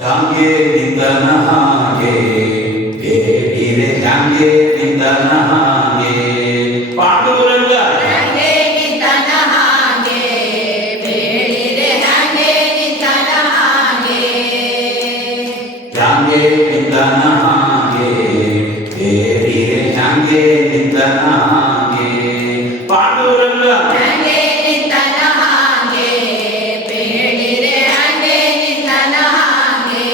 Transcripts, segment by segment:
ಹ್ಯಾಂಗೆ ನಿಂತನ ಹಾಗೆ ಬೇಡಿರೆ ಹ್ಯಾಂಗೆ ನಿಂತನ ಹಾಗೆ ಪಾಂಡುರಂಗ ಹ್ಯಾಂಗೆ ನಿಂತನ ಹಾಗೆ ಬೇಡಿರೆ ಹ್ಯಾಂಗೆ ನಿಂತನ ಹಾಗೆ ಹ್ಯಾಂಗೆ ನಿಂತನ ಹಾಗೆ ಬೇಡಿರೆ ಹ್ಯಾಂಗೆ ನಿಂತನ ಹಾಗೆ ಪಾಂಡುರಂಗ ಹ್ಯಾಂಗೆ ನಿಂತನ ಹಾಗೆ ಬೇಡಿರೆ ಹ್ಯಾಂಗೆ ನಿಂತನ ಹಾಗೆ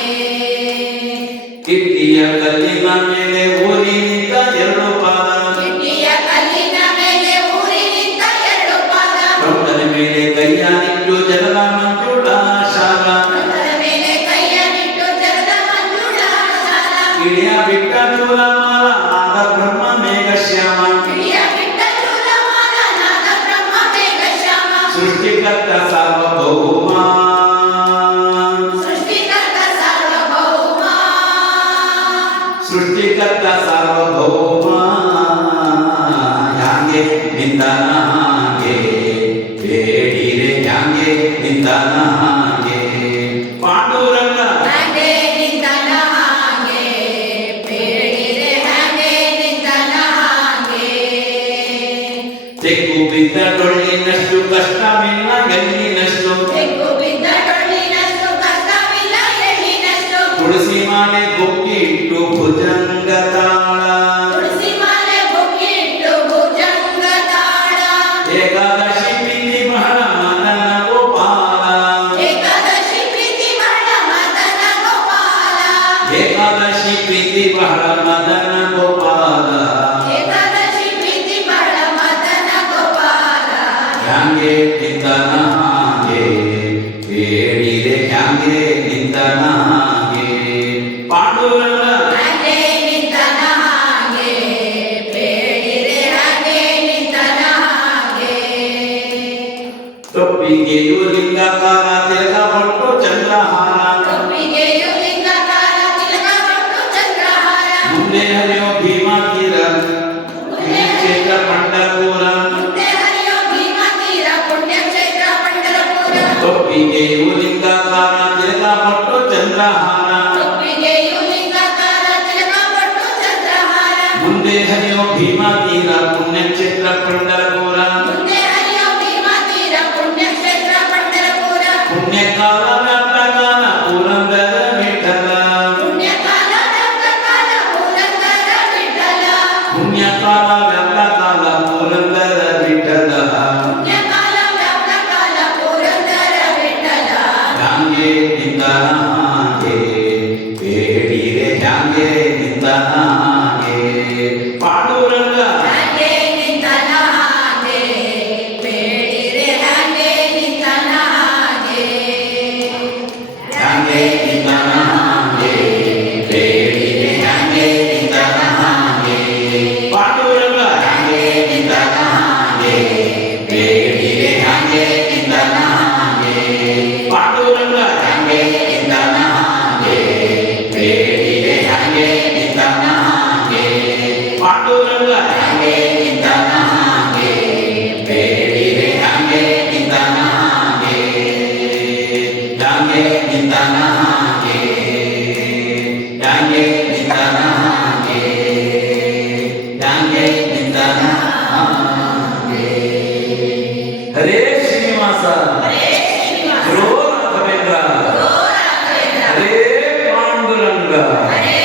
ಕಿಟ್ಟಿಯ ಕಲ್ಲಿನ ಮೇಲೆ ಊರಿ ನಿಂತ ಎರಡು ಪಾದ ಕಿಟ್ಟಿಯ ಕಲ್ಲಿನ ಮೇಲೆ ಊರಿ ನಿಂತ ಎರಡು ಪಾದ ತೊಂಡನ ಮೇಲೆ ಕೈಯಾನಿಟ್ಟು ಜಲದ ಮಂಜುಳ ಶಾಲ ಅದರ ಮೇಲೆ ಕೈಯನ್ನಿಟ್ಟು ಜಗದ ಮಂಜುಳ ಶಾಲ ಇಳಿಯ ಬಿಟ್ಟ ಚೂಲ ಮಾಲ ಆದ ಬ್ರಹ್ಮ ಮೇಘ ಶ್ಯಾಮ ಕಿಡಿಯ ಬಿಟ್ಟ ಚೂಲಮಾಲ ನಾದ ಬ್ರಹ್ಮ ಮೇಘ ಶ್ಯಾಮ ಸೃಷ್ಟಿಕರ್ತ ಸಾರ್ವಭೌಮ ಸೃಷ್ಟಿಕರ್ತ ಸಾರ್ವಭೌಮ ಸೃಷ್ಟಿಕರ್ತ ಸಾರ್ವಭೌಮ ಹ್ಯಾಂಗೆ ನಿಂತನ ಹಾಗೆ ಬೇಡಿರೆ ಹ್ಯಾಂಗೆ ನಿಂತನ ಹಾಗೆ ಪಾಂಡುರಂಗ ಹ್ಯಾಂಗೆ ನಿಂತನ ಹಾಗೆ ಬೇಡಿರೆ ಹ್ಯಾಂಗೆ ನಿಂತನ ಹಾಗೆ ತೆಕ್ಕು ಬಿದ್ದ ಡೊಳ್ಳಿನಷ್ಟು ಕಷ್ಟವಿಲ್ಲ ಗಲ್ಲಿನಷ್ಟು ತೆಗ್ಗು ಬಿದ್ದ ಡೊಳ್ಳಿನಷ್ಟು ಕಷ್ಟವಿಲ್ಲ ಎಳ್ಳಿನಷ್ಟು ತುಳಸಿ ಮಾಲೆ ಕೊಕ್ಕಿಟ್ಟು ಭುಜಂಗ ತಾಳ ತುಳಸಿ ಮಾಲೆ ಬುಕ್ಕಿಟ್ಟು ಭುಜಂಗ ತಾಳ ಏಕಾದಶಿ ಪ್ರೀತಿ ಬಹಳ ಮದನ ಗೋಪಾಲ ಏಕಾದಶಿ ಪ್ರೀತಿ ಬಹಳ ಮದನ ಗೋಪಾಲ ಏಕಾದಶಿ ಪ್ರೀತಿ ಬಹಳ ಮದನ ಗೋಪಾಲ ಏಕಾದಶಿ ಪ್ರೀತಿ ಬಹಳ ಮದನ ಗೋಪಾಲ ಹ್ಯಾಂಗೆ ನಿಂತನ ಹಾಗೆ ಬೇಡಿರೆ ಹ್ಯಾಂಗೆ ನಿಂತನ ಹಾಗೆ ಪಾಂಡುರಂಗ ಹ್ಯಾಂಗೆ ನಿಂತನ ಹಾಗೆ ಬೇಡಿರೆ ಹ್ಯಾಂಗೆ ನಿಂತನ ಹಾಗೆ ತೊಪ್ಪಿಗೆಯು ಲಿಂಗಕಾರ ತಿಲಕ ಹೊಟ್ಟು ಚಂದ್ರಹಾರ ಒಪ್ಪಿಗೆಯು ಲಿಂಗಕಾರ ತಿಲಕ ಕೊಟ್ಟು ಚಂದ್ರಹಾರ ಮುಂದೆ ಹರಿಯೋ ಭೀಮಾ ತೀರ ಕ್ಷೇತ್ರ ಪಂಡರಪುರ ಮುಂದೆ ಹರಿಯೋ ಭೀಮಾ ತೀರ ಪುಣ್ಯಕ್ಷೇತ್ರ ಪಂಢರಪುರ ತೊಪ್ಪಿಗೆಯು ಲಿಂಗಕಾರ ತಿಲಕ ಹೊಟ್ಟು ಚಂದ್ರಹಾರ ಒಪ್ಪಿಗೆಯು ಲಿಂಗಕಾರ ತಿಲಕ ಕೊಟ್ಟು ಚಂದ್ರಹಾರ ಮುಂದೆ ಹರಿಯೋ ಭೀಮಾ ತೀರ ಪುಣ್ಯಕ್ಷೇತ್ರ ಪಂಡರಪುರ ಮುಂದೆ ಹರಿಯೋ ಭೀಮಾ ತೀರ ಪುಣ್ಯಕ್ಷೇತ್ರ ಪಂಢರಪುರ ಪುಣ್ಯಕಾಲ ವ್ಯಾಪ್ತಕಾಲ ಪುರಂದರ ವಿಠಲ ಪುಣ್ಯಕಾಲ ವ್ಯಾಪ್ತಕಾಲ ಪುರಂದರ ವಿಠಲ ಪುಣ್ಯಕಾಲ ವ್ಯಾಪ್ತಕಾಲ ಪುರಂದರ ವಿಠಲ ಪುಣ್ಯಕಾಲ ವ್ಯಾಪ್ತಕಾಲ ಪುರಂದರ ವಿಠಲ ಹ್ಯಾಂಗೆ ನಿಂತನ ಹಾಗೆ ಬೇಡಿರೆ ಹ್ಯಾಂಗೆ ನಿಂತನ ಹಾಗೆ ಪಾಂಡುರಂಗ ಹ್ಯಾಂಗೆ ನಿಂತನ ಹಾಗೆ ಬೇಡಿರೆ ಹ್ಯಾಂಗೆ ನಿಂತನ ಹಾಗೆ ಹ್ಯಾಂಗೆ ನಿಂತನ ಹಾಗೆ ಬೇಡಿರೆ ಹ್ಯಾಂಗೆ ನಿಂತನ ಹಾಗೆ ಪಾಂಡುರಂಗ ಹ್ಯಾಂಗೆ ನಿಂತನ ಹಾಗೆ ಬೇಡಿರೆ ಹ್ಯಾಂಗೆ ನಿಂತನ ಹಾಗೆ ಪಾಂಡುರಂಗ ಹ್ಯಾಂಗೆ ನಿಂತನ ಹಾಗೆ ಬೇಡಿರೆ ಹ್ಯಾಂಗೆ ನಿಂತನ ಹಾಗೆ ಪಾಂಡುರಂಗ ಹ್ಯಾಂಗೆ ನಿಂತನ ಹಾಗೆ ಬೇಡಿರೆ ಹ್ಯಾಂಗೆ ನಿಂತನ ಹಾಗೆ ಹ್ಯಾಂಗೆ ನಿಂತನ ಹಾಗೆ ಹ್ಯಾಂಗೆ ನಿಂತನ ಹಾಗೆ ಹ್ಯಾಂಗೆ ನಿಂತನ ಹಾಗೆ ಹರೇ ಶ್ರೀನಿವಾಸ ಹರೇ ಶ್ರೀನಿವಾಸ ಗುರು ರಾಘವೇಂದ್ರ ಗೋ ರಾಘವೇಂದ್ರ ಹರೇ ಪಾಂಡುರಂಗ ಹರೇ